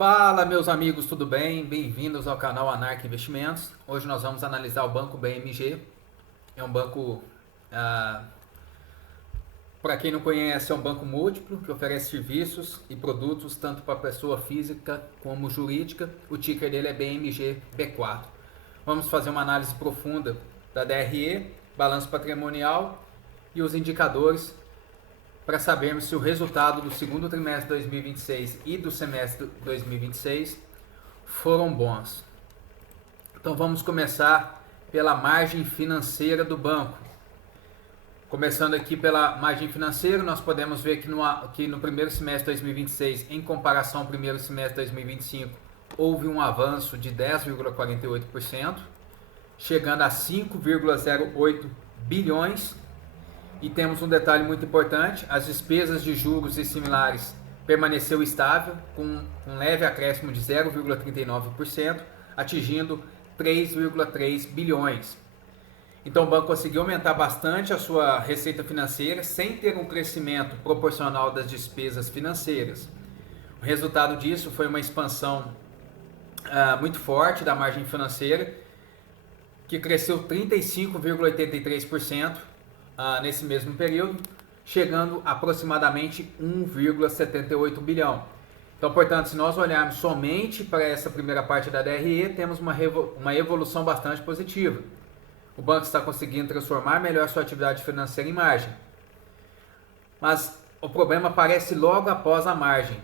Fala, meus amigos, tudo bem? Bem-vindos ao canal Anark Investimentos. Hoje nós vamos analisar o banco BMG. É um banco, para quem não conhece, é um banco múltiplo que oferece serviços e produtos tanto para pessoa física como jurídica. O ticker dele é BMG B4. Vamos fazer uma análise profunda da DRE, balanço patrimonial e os indicadores para sabermos se o resultado do segundo trimestre de 2026 e do semestre de 2026 foram bons. Então vamos começar pela margem financeira do banco. Começando aqui pela margem financeira, nós podemos ver que no primeiro semestre de 2026, em comparação ao primeiro semestre de 2025, houve um avanço de 10,48%, chegando a 5,08 bilhões. E temos um detalhe muito importante: as despesas de juros e similares permaneceu estável, com um leve acréscimo de 0,39%, atingindo 3,3 bilhões. Então o banco conseguiu aumentar bastante a sua receita financeira sem ter um crescimento proporcional das despesas financeiras. O resultado disso foi uma expansão muito forte da margem financeira, que cresceu 35,83%. Nesse mesmo período, chegando a aproximadamente 1,78 bilhão. Então, portanto, se nós olharmos somente para essa primeira parte da DRE, temos uma evolução bastante positiva. O banco está conseguindo transformar melhor sua atividade financeira em margem. Mas o problema aparece logo após a margem.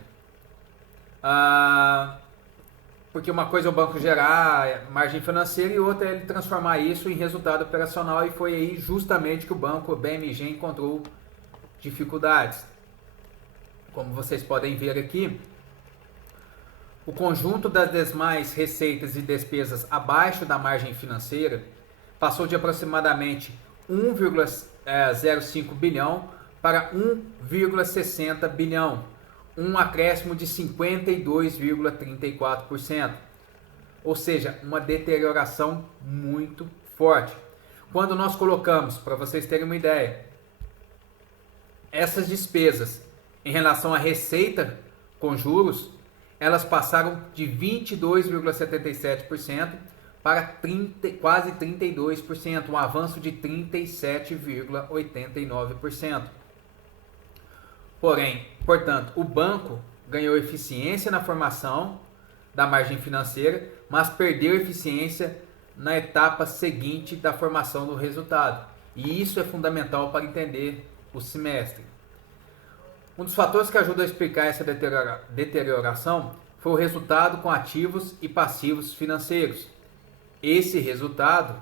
Porque uma coisa é o banco gerar margem financeira e outra é ele transformar isso em resultado operacional, e foi aí justamente que o banco BMG encontrou dificuldades. Como vocês podem ver aqui, o conjunto das demais receitas e despesas abaixo da margem financeira passou de aproximadamente 1,05 bilhão para 1,60 bilhão. Um acréscimo de 52,34%, ou seja, uma deterioração muito forte. Quando nós colocamos, para vocês terem uma ideia, essas despesas em relação à receita com juros, elas passaram de 22,77% para quase 32%, um avanço de 37,89%. Porém, portanto, o banco ganhou eficiência na formação da margem financeira, mas perdeu eficiência na etapa seguinte da formação do resultado. E isso é fundamental para entender o semestre. Um dos fatores que ajuda a explicar essa deterioração foi o resultado com ativos e passivos financeiros. Esse resultado,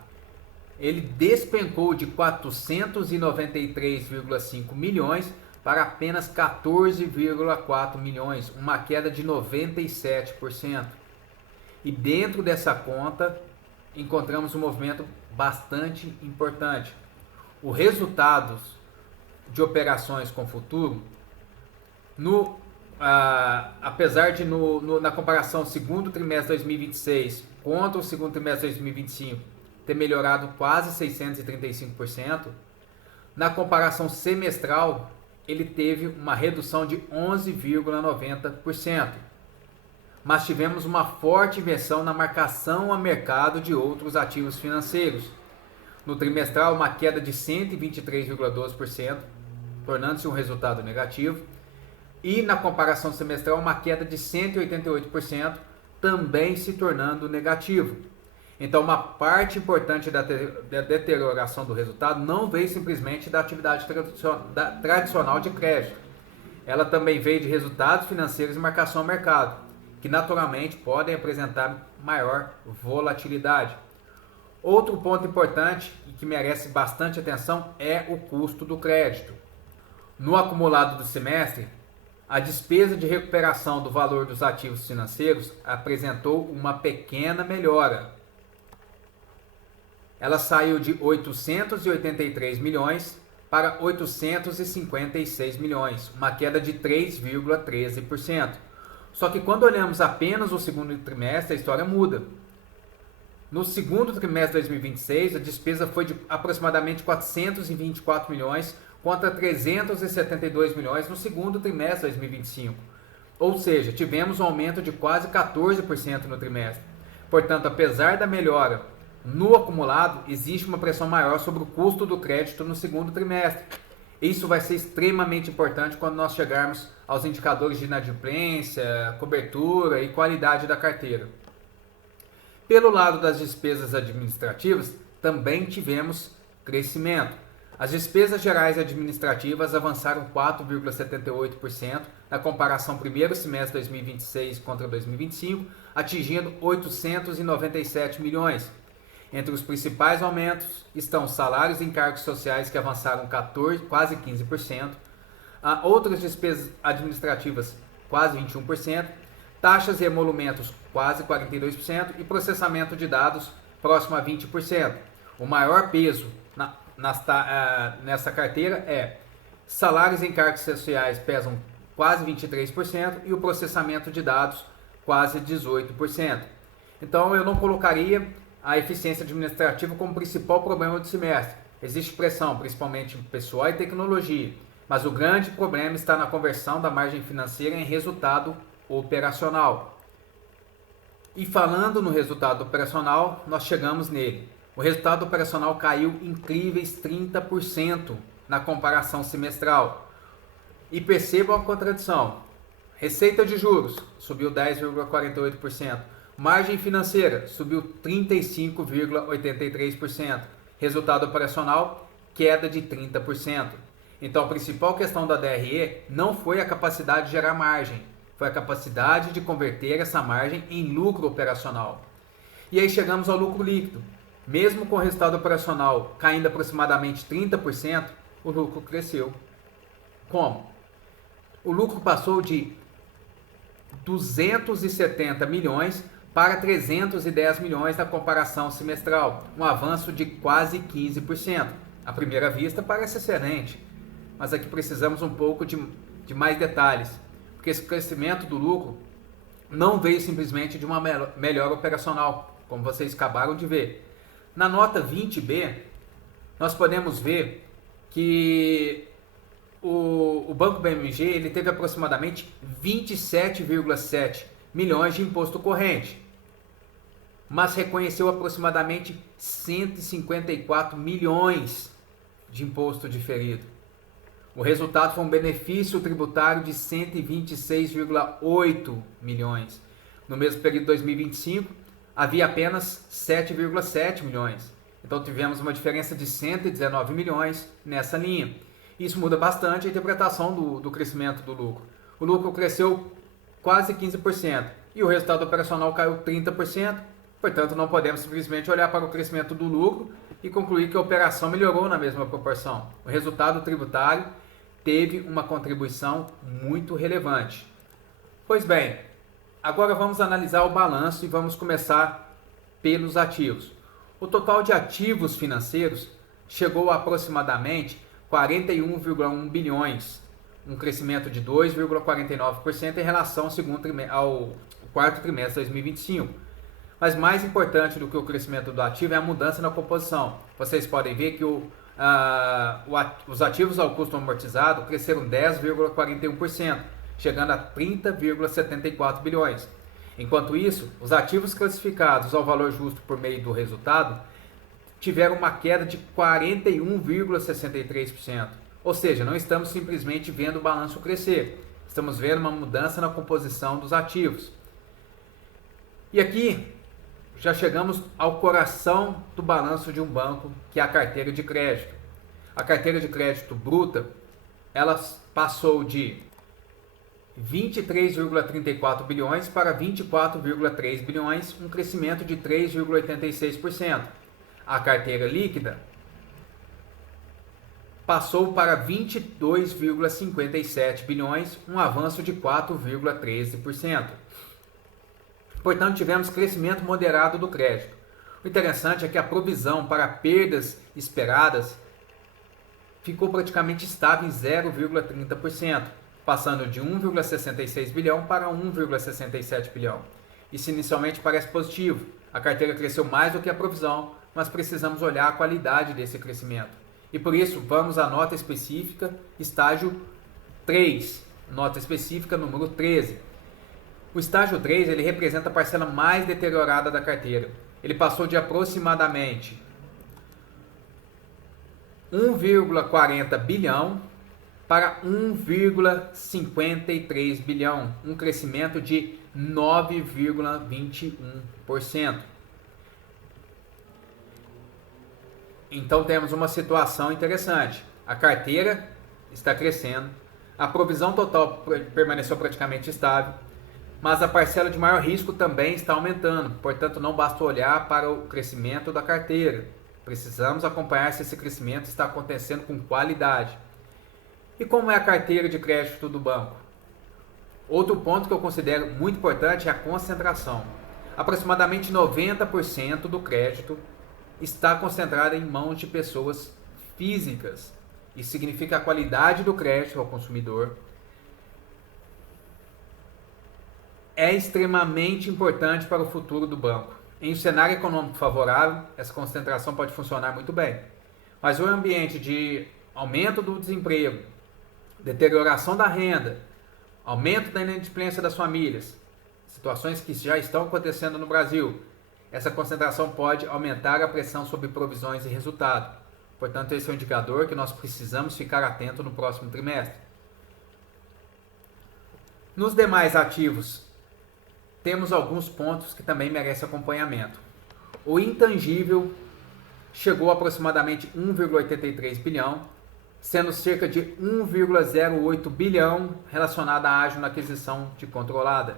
ele despencou de 493,5 milhões para apenas 14,4 milhões, uma queda de 97%. E dentro dessa conta, encontramos um movimento bastante importante. Os resultados de operações com futuro, apesar de na comparação segundo trimestre de 2026 contra o segundo trimestre de 2025 ter melhorado quase 635%, na comparação semestral ele teve uma redução de 11,90%. Mas tivemos uma forte inversão na marcação a mercado de outros ativos financeiros. No trimestral, uma queda de 123,12%, tornando-se um resultado negativo. E na comparação semestral, uma queda de 188%, também se tornando negativo. Então, uma parte importante da deterioração do resultado não veio simplesmente da atividade tradicional de crédito. Ela também veio de resultados financeiros e marcação a mercado, que naturalmente podem apresentar maior volatilidade. Outro ponto importante e que merece bastante atenção é o custo do crédito. No acumulado do semestre, a despesa de recuperação do valor dos ativos financeiros apresentou uma pequena melhora. Ela saiu de 883 milhões para 856 milhões, uma queda de 3,13%. Só que quando olhamos apenas o segundo trimestre, a história muda. No segundo trimestre de 2026, a despesa foi de aproximadamente 424 milhões contra 372 milhões no segundo trimestre de 2025. ou seja, tivemos um aumento de quase 14% no trimestre. Portanto, apesar da melhora no acumulado, existe uma pressão maior sobre o custo do crédito no segundo trimestre. Isso vai ser extremamente importante quando nós chegarmos aos indicadores de inadimplência, cobertura e qualidade da carteira. Pelo lado das despesas administrativas, também tivemos crescimento. As despesas gerais administrativas avançaram 4,78% na comparação primeiro semestre de 2026 contra 2025, atingindo 897 milhões. Entre os principais aumentos estão salários e encargos sociais, que avançaram quase 15%, outras despesas administrativas, quase 21%, taxas e emolumentos, quase 42%, e processamento de dados, próximo a 20%. O maior peso nessa carteira é salários e encargos sociais, pesam quase 23%, e o processamento de dados, quase 18%. Então eu não colocaria a eficiência administrativa como principal problema do semestre. Existe pressão, principalmente em pessoal e tecnologia, mas o grande problema está na conversão da margem financeira em resultado operacional. E falando no resultado operacional, nós chegamos nele. O resultado operacional caiu incríveis 30% na comparação semestral. E percebam a contradição. Receita de juros subiu 10,48%. Margem financeira subiu 35,83%. Resultado operacional, queda de 30%. Então a principal questão da DRE não foi a capacidade de gerar margem, foi a capacidade de converter essa margem em lucro operacional. E aí chegamos ao lucro líquido. Mesmo com o resultado operacional caindo aproximadamente 30%, o lucro cresceu. Como? O lucro passou de 270 milhões para 310 milhões na comparação semestral, um avanço de quase 15%. À primeira vista parece excelente, mas aqui precisamos um pouco de mais detalhes, porque esse crescimento do lucro não veio simplesmente de uma melhora operacional, como vocês acabaram de ver. Na nota 20B, nós podemos ver que o Banco BMG ele teve aproximadamente 27,7 milhões de imposto corrente, mas reconheceu aproximadamente 154 milhões de imposto diferido. O resultado foi um benefício tributário de 126,8 milhões. No mesmo período de 2025, havia apenas 7,7 milhões. Então tivemos uma diferença de 119 milhões nessa linha. Isso muda bastante a interpretação do crescimento do lucro. O lucro cresceu quase 15% e o resultado operacional caiu 30%. Portanto, não podemos simplesmente olhar para o crescimento do lucro e concluir que a operação melhorou na mesma proporção. O resultado tributário teve uma contribuição muito relevante. Pois bem, agora vamos analisar o balanço e vamos começar pelos ativos. O total de ativos financeiros chegou a aproximadamente 41,1 bilhões, um crescimento de 2,49% em relação ao quarto trimestre de 2025. Mas mais importante do que o crescimento do ativo é a mudança na composição. Vocês podem ver que os ativos ao custo amortizado cresceram 10,41%, chegando a 30,74 bilhões. Enquanto isso, os ativos classificados ao valor justo por meio do resultado tiveram uma queda de 41,63%. Ou seja, não estamos simplesmente vendo o balanço crescer, estamos vendo uma mudança na composição dos ativos. E aqui já chegamos ao coração do balanço de um banco, que é a carteira de crédito. A carteira de crédito bruta, ela passou de 23,34 bilhões para 24,3 bilhões, um crescimento de 3,86%. A carteira líquida passou para 22,57 bilhões, um avanço de 4,13%. Portanto, tivemos crescimento moderado do crédito. O interessante é que a provisão para perdas esperadas ficou praticamente estável em 0,30%, passando de 1,66 bilhão para 1,67 bilhão. Isso inicialmente parece positivo. A carteira cresceu mais do que a provisão, mas precisamos olhar a qualidade desse crescimento. E por isso, vamos à nota específica, estágio 3, nota específica número 13. O estágio 3 ele representa a parcela mais deteriorada da carteira. Ele passou de aproximadamente 1,40 bilhão para 1,53 bilhão, um crescimento de 9,21%. Então temos uma situação interessante. A carteira está crescendo, a provisão total permaneceu praticamente estável, mas a parcela de maior risco também está aumentando. Portanto, não basta olhar para o crescimento da carteira. Precisamos acompanhar se esse crescimento está acontecendo com qualidade. E como é a carteira de crédito do banco? Outro ponto que eu considero muito importante é a concentração. Aproximadamente 90% do crédito está concentrado em mãos de pessoas físicas. Isso significa a qualidade do crédito ao consumidor é extremamente importante para o futuro do banco. Em um cenário econômico favorável, essa concentração pode funcionar muito bem. Mas o ambiente de aumento do desemprego, deterioração da renda, aumento da inadimplência das famílias, situações que já estão acontecendo no Brasil, essa concentração pode aumentar a pressão sobre provisões e resultado. Portanto, esse é um indicador que nós precisamos ficar atento no próximo trimestre. Nos demais ativos, temos alguns pontos que também merecem acompanhamento. O intangível chegou a aproximadamente 1,83 bilhão, sendo cerca de 1,08 bilhão relacionado à ágio na aquisição de controlada.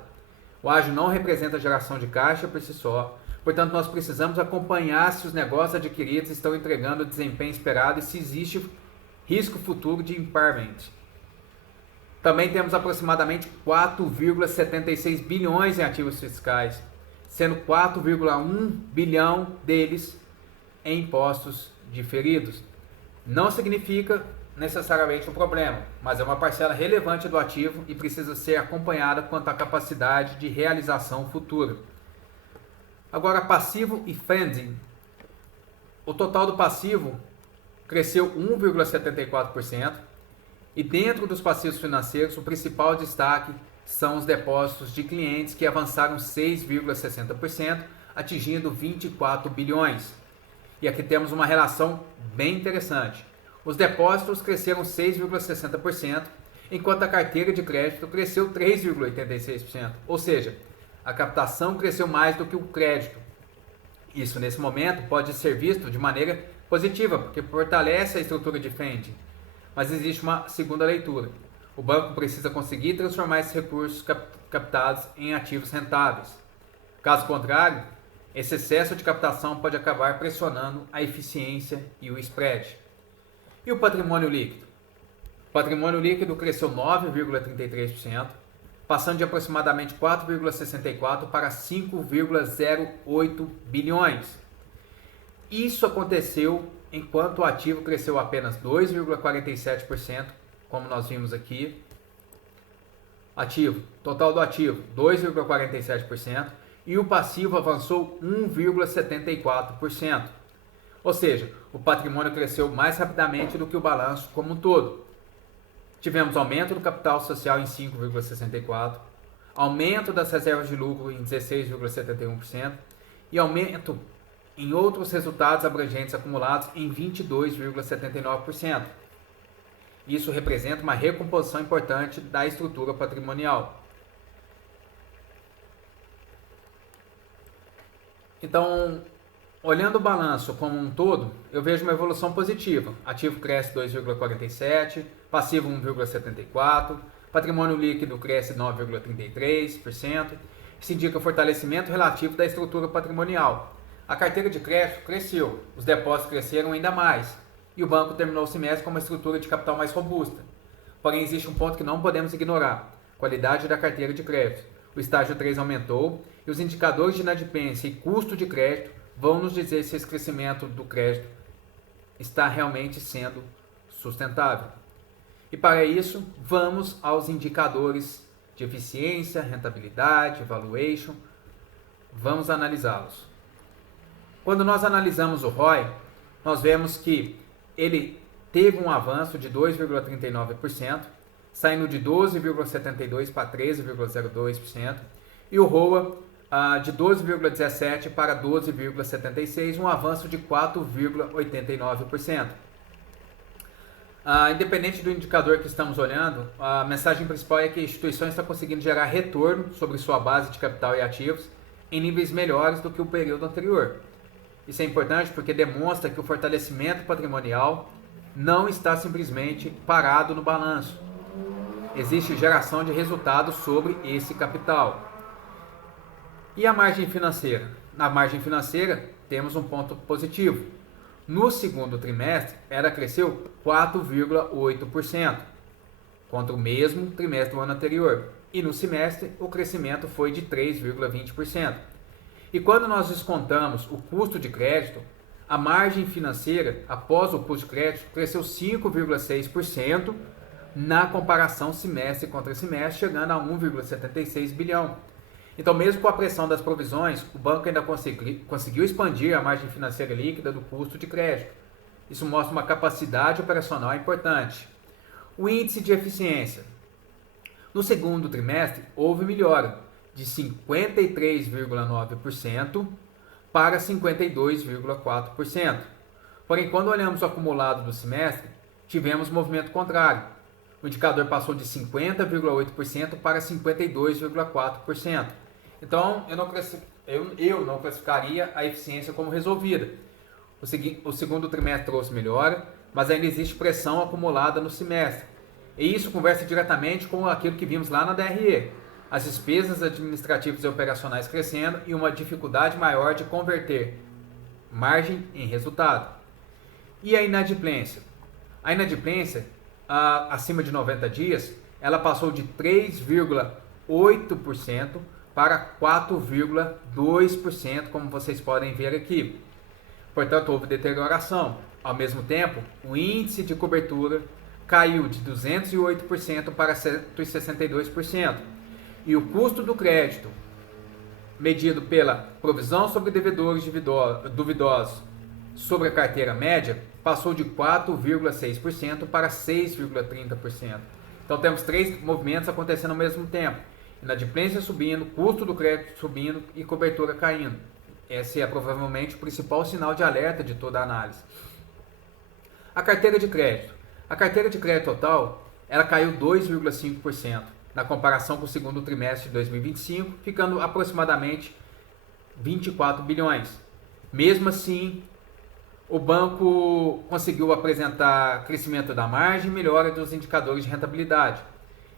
O ágio não representa geração de caixa por si só, portanto nós precisamos acompanhar se os negócios adquiridos estão entregando o desempenho esperado e se existe risco futuro de impairment. Também temos aproximadamente 4,76 bilhões em ativos fiscais, sendo 4,1 bilhão deles em impostos diferidos. Não significa necessariamente um problema, mas é uma parcela relevante do ativo e precisa ser acompanhada quanto à capacidade de realização futura. Agora, passivo e funding. O total do passivo cresceu 1,74%. E dentro dos passivos financeiros, o principal destaque são os depósitos de clientes que avançaram 6,60%, atingindo 24 bilhões. E aqui temos uma relação bem interessante. Os depósitos cresceram 6,60%, enquanto a carteira de crédito cresceu 3,86%. Ou seja, a captação cresceu mais do que o crédito. Isso, nesse momento, pode ser visto de maneira positiva, porque fortalece a estrutura de funding. Mas existe uma segunda leitura. O banco precisa conseguir transformar esses recursos captados em ativos rentáveis. Caso contrário, esse excesso de captação pode acabar pressionando a eficiência e o spread. E o patrimônio líquido? O patrimônio líquido cresceu 9,33%, passando de aproximadamente 4,64 para 5,08 bilhões. Isso aconteceu enquanto o ativo cresceu apenas 2,47%, como nós vimos aqui. Ativo, total do ativo, 2,47%, e o passivo avançou 1,74%. Ou seja, o patrimônio cresceu mais rapidamente do que o balanço como um todo. Tivemos aumento do capital social em 5,64%, aumento das reservas de lucro em 16,71% e aumento em outros resultados abrangentes acumulados em 22,79%. Isso representa uma recomposição importante da estrutura patrimonial. Então, olhando o balanço como um todo, eu vejo uma evolução positiva. Ativo cresce 2,47%, passivo 1,74%, patrimônio líquido cresce 9,33%. Isso indica fortalecimento relativo da estrutura patrimonial. A carteira de crédito cresceu, os depósitos cresceram ainda mais e o banco terminou o semestre com uma estrutura de capital mais robusta. Porém, existe um ponto que não podemos ignorar: qualidade da carteira de crédito. O estágio 3 aumentou e os indicadores de inadimplência e custo de crédito vão nos dizer se esse crescimento do crédito está realmente sendo sustentável. E para isso, vamos aos indicadores de eficiência, rentabilidade, valuation. Vamos analisá-los. Quando nós analisamos o ROI, nós vemos que ele teve um avanço de 2,39%, saindo de 12,72% para 13,02%, e o ROA de 12,17 para 12,76, um avanço de 4,89%. Independente do indicador que estamos olhando, a mensagem principal é que a instituição está conseguindo gerar retorno sobre sua base de capital e ativos em níveis melhores do que o período anterior. Isso é importante porque demonstra que o fortalecimento patrimonial não está simplesmente parado no balanço. Existe geração de resultados sobre esse capital. E a margem financeira? Na margem financeira temos um ponto positivo. No segundo trimestre, ela cresceu 4,8% contra o mesmo trimestre do ano anterior. E no semestre, o crescimento foi de 3,20%. E quando nós descontamos o custo de crédito, a margem financeira, após o custo de crédito, cresceu 5,6% na comparação semestre contra semestre, chegando a 1,76 bilhão. Então, mesmo com a pressão das provisões, o banco ainda conseguiu expandir a margem financeira líquida do custo de crédito. Isso mostra uma capacidade operacional importante. O índice de eficiência. No segundo trimestre, houve melhora de 53,9% para 52,4%. Porém, quando olhamos o acumulado do semestre, tivemos movimento contrário. O indicador passou de 50,8% para 52,4%. Então, eu não classificaria a eficiência como resolvida. O segundo trimestre trouxe melhora, mas ainda existe pressão acumulada no semestre. E isso conversa diretamente com aquilo que vimos lá na DRE. As despesas administrativas e operacionais crescendo e uma dificuldade maior de converter margem em resultado. E a inadimplência? A inadimplência, acima de 90 dias, ela passou de 3,8% para 4,2%, como vocês podem ver aqui. Portanto, houve deterioração. Ao mesmo tempo, o índice de cobertura caiu de 208% para 162%. E o custo do crédito, medido pela provisão sobre devedores duvidosos sobre a carteira média, passou de 4,6% para 6,30%. Então temos três movimentos acontecendo ao mesmo tempo. Inadimplência subindo, custo do crédito subindo e cobertura caindo. Esse é provavelmente o principal sinal de alerta de toda a análise. A carteira de crédito. A carteira de crédito total, ela caiu 2,5% na comparação com o segundo trimestre de 2025, ficando aproximadamente 24 bilhões. Mesmo assim, o banco conseguiu apresentar crescimento da margem e melhora dos indicadores de rentabilidade.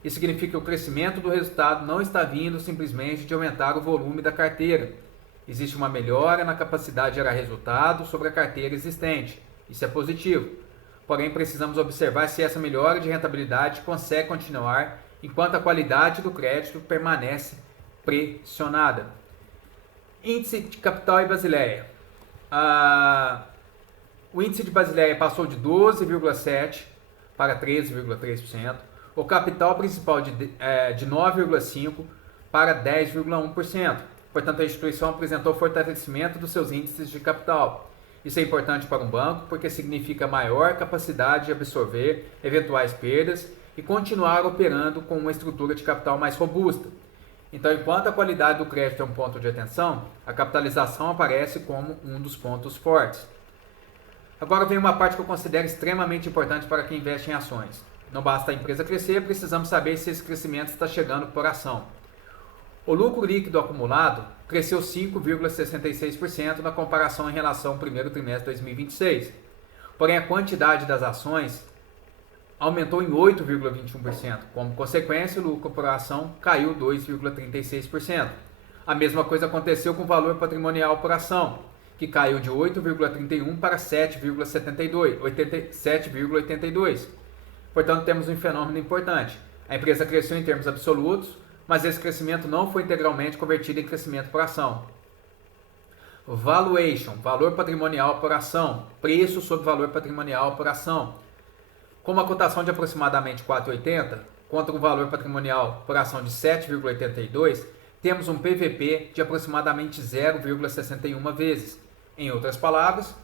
Isso significa que o crescimento do resultado não está vindo simplesmente de aumentar o volume da carteira. Existe uma melhora na capacidade de gerar resultado sobre a carteira existente. Isso é positivo. Porém, precisamos observar se essa melhora de rentabilidade consegue continuar enquanto a qualidade do crédito permanece pressionada. Índice de capital e Basileia. O índice de Basileia passou de 12,7% para 13,3%. O capital principal de 9,5% para 10,1%. Portanto, a instituição apresentou fortalecimento dos seus índices de capital. Isso é importante para um banco porque significa maior capacidade de absorver eventuais perdas e continuar operando com uma estrutura de capital mais robusta. Então, enquanto a qualidade do crédito é um ponto de atenção, a capitalização aparece como um dos pontos fortes. Agora vem uma parte que eu considero extremamente importante para quem investe em ações. Não basta a empresa crescer, precisamos saber se esse crescimento está chegando por ação. O lucro líquido acumulado cresceu 5,66% na comparação em relação ao primeiro trimestre de 2026. Porém, a quantidade das ações aumentou em 8,21%. Como consequência, o lucro por ação caiu 2,36%. A mesma coisa aconteceu com o valor patrimonial por ação, que caiu de 8,31 para 7,82. Portanto, temos um fenômeno importante. A empresa cresceu em termos absolutos, mas esse crescimento não foi integralmente convertido em crescimento por ação. Valuation, valor patrimonial por ação, preço sobre valor patrimonial por ação. Com uma cotação de aproximadamente 4,80 contra um valor patrimonial por ação de 7,82, temos um PVP de aproximadamente 0,61 vezes. Em outras palavras,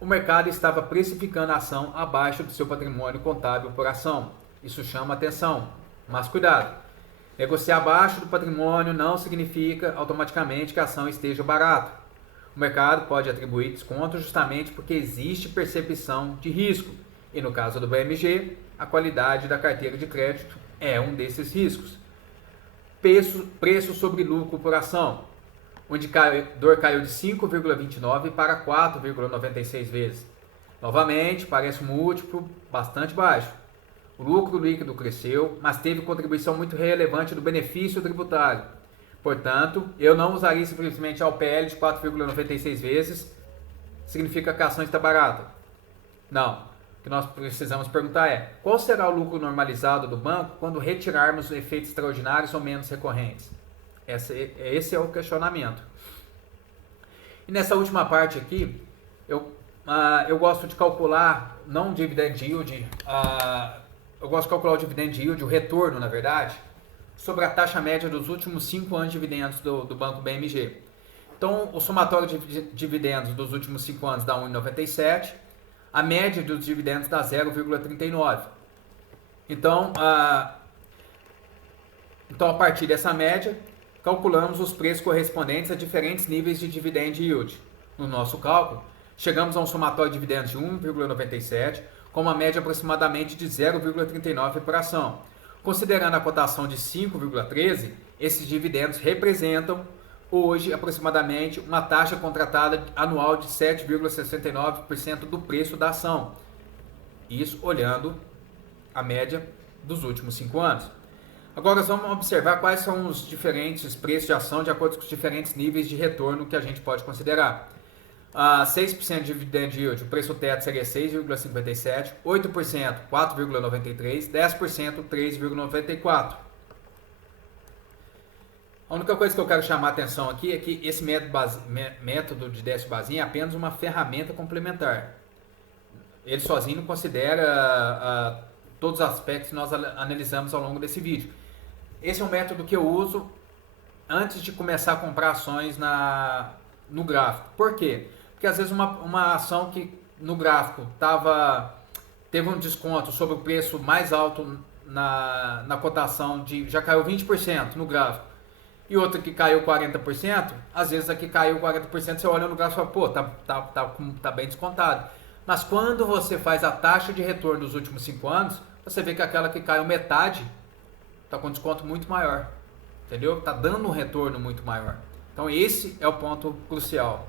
o mercado estava precificando a ação abaixo do seu patrimônio contábil por ação. Isso chama atenção, mas cuidado. Negociar abaixo do patrimônio não significa automaticamente que a ação esteja barata. O mercado pode atribuir desconto justamente porque existe percepção de risco. E no caso do BMG, a qualidade da carteira de crédito é um desses riscos. Preço sobre lucro por ação. O indicador caiu de 5,29 para 4,96 vezes. Novamente, parece um múltiplo bastante baixo. O lucro líquido cresceu, mas teve contribuição muito relevante do benefício tributário. Portanto, eu não usaria simplesmente a OPL de 4,96 vezes, significa que a ação está barata. Não. O que nós precisamos perguntar é: qual será o lucro normalizado do banco quando retirarmos efeitos extraordinários ou menos recorrentes? Esse é o questionamento. E nessa última parte aqui, eu gosto de calcular, não o dividend yield, eu gosto de calcular o dividend yield, o retorno, na verdade, sobre a taxa média dos últimos 5 anos de dividendos do Banco BMG. Então, o somatório de dividendos dos últimos 5 anos dá 1,97, a média dos dividendos dá 0,39. Então, a partir dessa média, calculamos os preços correspondentes a diferentes níveis de dividend yield. No nosso cálculo, chegamos a um somatório de dividendos de 1,97, com uma média aproximadamente de 0,39 por ação. Considerando a cotação de 5,13, esses dividendos representam hoje aproximadamente uma taxa contratada anual de 7,69% do preço da ação. Isso olhando a média dos últimos 5 anos. Agora vamos observar quais são os diferentes preços de ação de acordo com os diferentes níveis de retorno que a gente pode considerar. 6% de dividend yield, o preço teto seria 6,57%, 8%, 4,93%, 10%, 3,94%. A única coisa que eu quero chamar a atenção aqui é que esse método de déficit Bazin é apenas uma ferramenta complementar. Ele sozinho não considera todos os aspectos que nós analisamos ao longo desse vídeo. Esse é um método que eu uso antes de começar a comprar ações no gráfico. Por quê? Porque às vezes uma ação que no gráfico teve um desconto sobre o preço mais alto na cotação, já caiu 20% no gráfico, e outra que caiu 40%, às vezes a que caiu 40%, você olha no gráfico e fala, pô, tá bem descontado. Mas quando você faz a taxa de retorno dos últimos 5 anos, você vê que aquela que caiu metade está com desconto muito maior. Entendeu? Está dando um retorno muito maior. Então esse é o ponto crucial.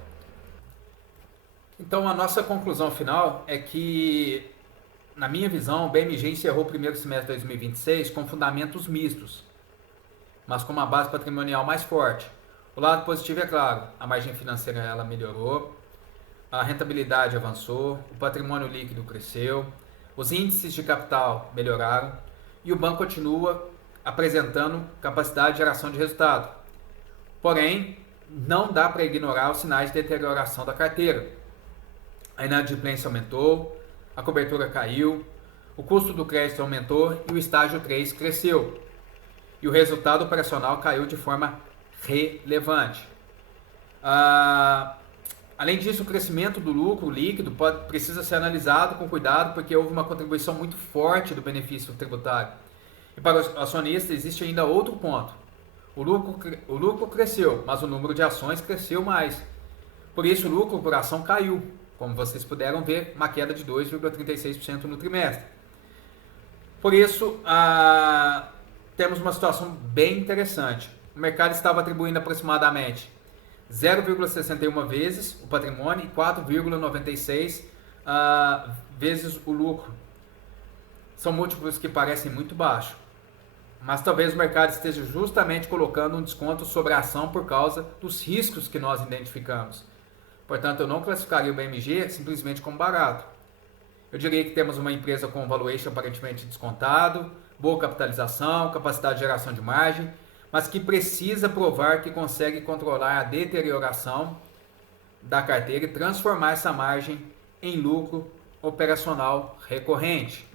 Então a nossa conclusão final é que, na minha visão, o BMG encerrou o primeiro semestre de 2026 com fundamentos mistos, mas com uma base patrimonial mais forte. O lado positivo é claro, a margem financeira ela melhorou, a rentabilidade avançou, o patrimônio líquido cresceu, os índices de capital melhoraram e o banco continua apresentando capacidade de geração de resultado. Porém, não dá para ignorar os sinais de deterioração da carteira. A inadimplência aumentou, a cobertura caiu, o custo do crédito aumentou e o estágio 3 cresceu. E o resultado operacional caiu de forma relevante. Além disso, o crescimento do lucro líquido precisa ser analisado com cuidado, porque houve uma contribuição muito forte do benefício tributário. E para os acionistas existe ainda outro ponto. O lucro cresceu, mas o número de ações cresceu mais. Por isso, o lucro por ação caiu, como vocês puderam ver, uma queda de 2,36% no trimestre. Por isso, temos uma situação bem interessante. O mercado estava atribuindo aproximadamente 0,61 vezes o patrimônio e 4,96 vezes o lucro. São múltiplos que parecem muito baixos, mas talvez o mercado esteja justamente colocando um desconto sobre a ação por causa dos riscos que nós identificamos. Portanto, eu não classificaria o BMG simplesmente como barato. Eu diria que temos uma empresa com valuation aparentemente descontado, boa capitalização, capacidade de geração de margem, mas que precisa provar que consegue controlar a deterioração da carteira e transformar essa margem em lucro operacional recorrente.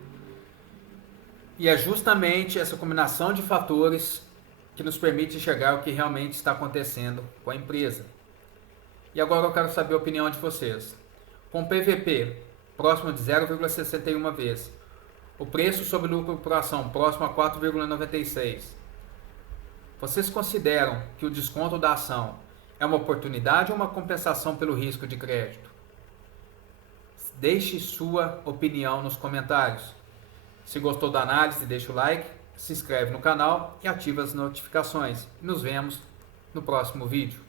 E é justamente essa combinação de fatores que nos permite enxergar o que realmente está acontecendo com a empresa. E agora eu quero saber a opinião de vocês. Com PVP próximo de 0,61 vezes, o preço sobre lucro por ação próximo a 4,96, Vocês consideram que o desconto da ação é uma oportunidade ou uma compensação pelo risco de crédito? Deixe sua opinião nos comentários. Se gostou da análise, deixa o like, se inscreve no canal e ativa as notificações. Nos vemos no próximo vídeo.